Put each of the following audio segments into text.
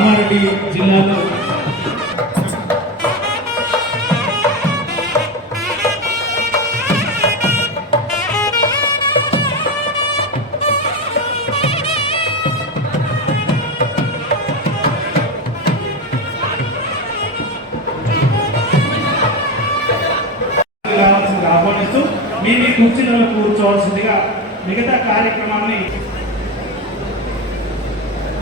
కామారెడ్డి జిల్లాలో ఆహ్వానిస్తూ మీరు కూర్చుని కూర్చోవలసిందిగా మిగతా కార్యక్రమాన్ని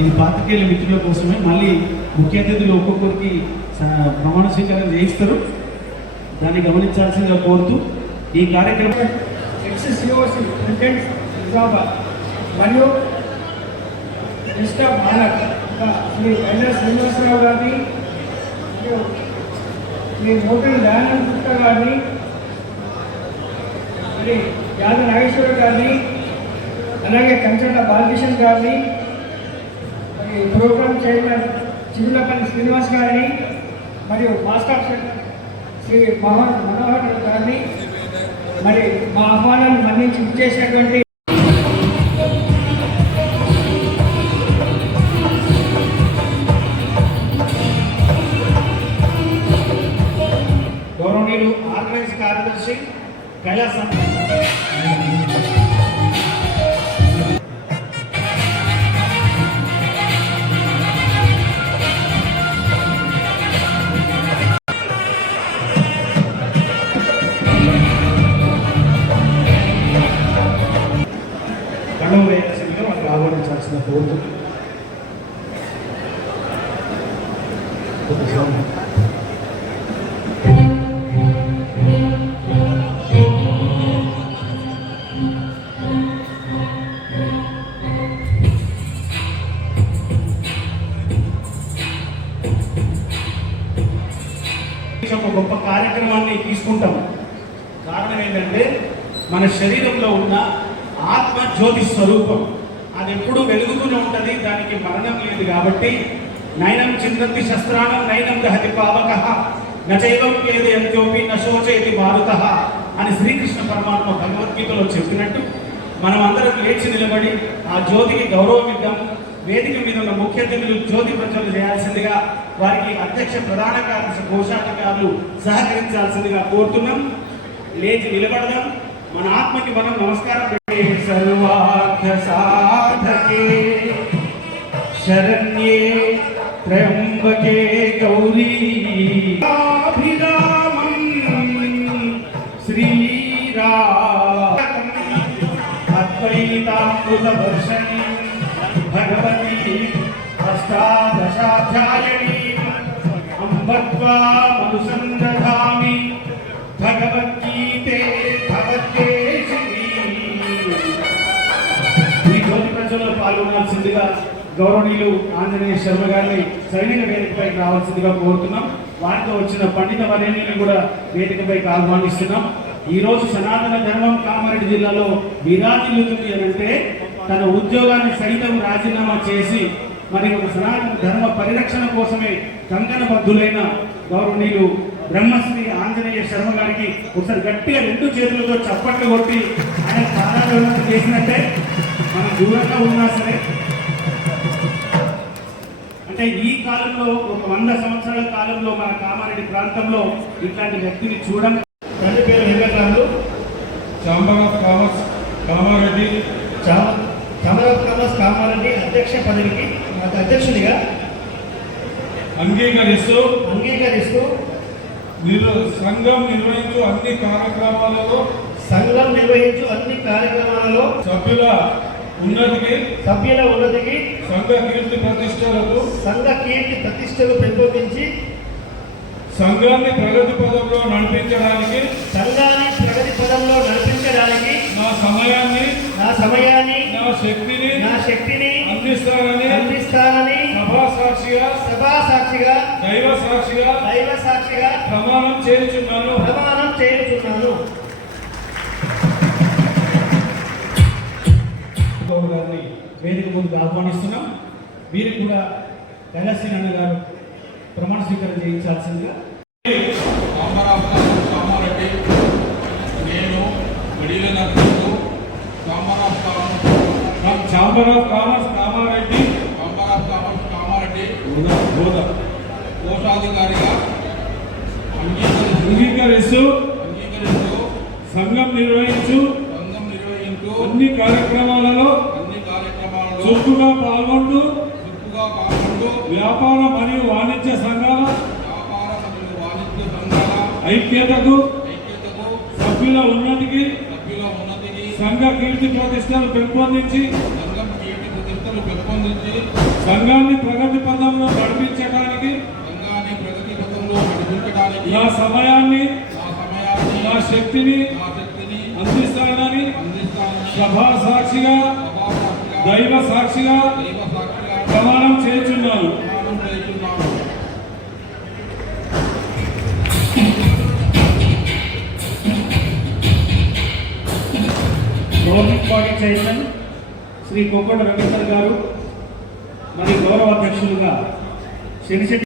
ఇది పాత్రికేయుల మిత్రుల కోసమే. మళ్ళీ ముఖ్య అతిథులు ఒక్కొక్కరికి ప్రమాణ స్వీకారం చేయిస్తారు. దాన్ని గమనించాల్సిందిగా కోరుతూ ఈ కార్యక్రమం ఎక్స్సిఓసి ప్రెసిడెంట్ నిజామాబాద్ మరియు మిస్టర్ భారత్ శ్రీ వైఎస్ శ్రీనివాసరావు గారిని శ్రీ మోటల్ దయానంద గుప్తా గారిని మరి యాద నాగేశ్వర గారిని అలాగే కంచట బాలకిషన్ గారిని మరి ప్రోగ్రామ్ చైర్మన్ చిగులపల్లి శ్రీనివాస్ గారిని మరియు మాస్టర్ శ్రీ మోహన్ మనోహర్ గారిని మరి మా ఆహ్వానాన్ని మన్నించి ఇచ్చేసినటువంటి గౌరవనీయులు ఆర్గనైజ్ కార్యదర్శి కళా కండవ ఒక గొప్ప కార్యక్రమాన్ని తీసుకుంటాం. కారణం ఏంటంటే మన శరీరంలో ఉన్న ఆత్మ జ్యోతి స్వరూపం. అది ఎప్పుడూ వెలుగుతూనే ఉంటుంది దానికి మరణం లేదు కాబట్టి నయనం చిందంతి శస్త్రాణం నయనం దహతి పావక. నచైవం లేదు ఎంతోపి నశోచేతి మారుత అని శ్రీకృష్ణ పరమాత్మ భగవద్గీతలో చెప్పినట్టు మనం అందరం లేచి నిలబడి ఆ జ్యోతికి గౌరవం ఇద్దాం వేదిక మీద ఉన్న ముఖ్య అతిథులు జ్యోతి ప్రజ్వలు చేయాల్సిందిగా వారికి అధ్యక్ష ప్రధాన కార్యదర్శి కోశాధికారులు సహకరించాల్సిందిగా కోరుతున్నాం. లేచి నిలబడదాం. మన ఆత్మకి మనం నమస్కారం పెట్టి సర్వార్థ సాధకే. శరణ్యే. త్రయంబకే గౌరీ అభిరామం శ్రీరా అద్వైతామృతవర్షణి భగవతి అష్టాదశాధ్యాయని అంబత్వామనుసందధామి భగవద్గీతే భగవద్గేశిని ఈ జ్యోతి ప్రజల్లో పాల్గొనాల్సిందిగా గౌరవనీయులు ఆంజనేయ శర్మ గారిని సైనిక వేదికపైకి రావాల్సిందిగా కోరుతున్నాం. వారితో వచ్చిన పండిత వరేణిని కూడా వేదికపైకి ఆహ్వానిస్తున్నాం. ఈ రోజు సనాతన ధర్మం కామారెడ్డి జిల్లాలో విరాజిల్లుతుంది అని అంటే తన ఉద్యోగాన్ని సైతం రాజీనామా చేసి మరి ఒక సనాతన ధర్మ పరిరక్షణ కోసమే కంకణబద్ధులైన గౌరవనీయులు బ్రహ్మశ్రీ ఆంజనేయ శర్మ గారికి ఒకసారి గట్టిగా రెండు చేతులతో చప్పట్లు కొట్టి ఆయన పాదాలు చేసినట్టే మనం దూరంగా ఉన్నా సరే అంటే ఈ కాలంలో ఒక వంద సంవత్సరాల కాలంలో మన కామారెడ్డి ప్రాంతంలో ఇట్లాంటి వ్యక్తిని చూడం. తండ్రి పేరు Venkataramulu. Of commerce Kamareddy. Of commerce Kamareddy అధ్యక్ష పదవికి మాకు అధ్యక్షుడిగా అంగీకరిస్తూ అంగీకరిస్తూ సంఘం నిర్వహించు అన్ని కార్యక్రమాలలో సంఘం నిర్వహించు అన్ని కార్యక్రమాలలో సభ్యుల ఉన్నతికి సభ్యుల ఉన్నతికి సంఘ కీర్తి ప్రతిష్టలకు సంఘ కీర్తి ప్రతిష్టలు పెంపొందించి సంఘాన్ని ప్రగతి పదంలో నడిపించడానికి సంఘాన్ని ప్రగతి పదంలో నడిపించడానికి నా సమయాన్ని నా సమయాన్ని నా శక్తిని నా శక్తిని అందిస్తానని అందిస్తానని సభా సాక్షిగా సభా సాక్షిగా దైవ సాక్షిగా దైవ సాక్షిగా ప్రమాణం చేయుచున్నాను. ప్రమాణం చేయుచున్నాను. గారిని వేదిక ముందుకు ఆహ్వానిస్తున్నాం. వీరికి కూడా కైలాసీనారాయణ గారు ప్రమాణ స్వీకారం చేయించాల్సిందిగా. నేను ఆఫ్ కామర్స్ కామారెడ్డి. కామరాఫ్ కామర్స్ కామారెడ్డి. హోదా కోశాధికారిగా అంగీకరిస్తూ అంగీకరిస్తూ సంఘం నిర్వహించు సంఘం నిర్వహించు అన్ని కార్యక్రమాలలో చురుకుగా పాల్గొంటూ చురుకుగా పాల్గొంటూ వ్యాపార మరియు వాణిజ్య సంఘాల వ్యాపార మరియు వాణిజ్య సంఘాల ఐక్యతకు ఐక్యతకు సభ్యుల ఉన్నతికి సభ్యుల సంఘ కీర్తి ప్రతిష్టలు పెంపొందించి సంఘం కీర్తి ప్రతిష్టలు పెంపొందించి సంఘాన్ని ప్రగతి పథంలో నడిపించడానికి సంఘాన్ని ప్రగతి పథంలో నడిపించడానికి నా సమయాన్ని నా సమయాన్ని నా శక్తిని నా శక్తిని అందిస్తానని అందిస్తానని సభా సాక్షిగా దైవ సాక్షిగా దైవ సాక్షిగా ప్రమాణం చేస్తున్నాను బాడీ చైర్మన్ శ్రీ కొక్కడ రవీందర్ గారు మరియు గౌరవ అధ్యక్షులుగా శనిశెట్టి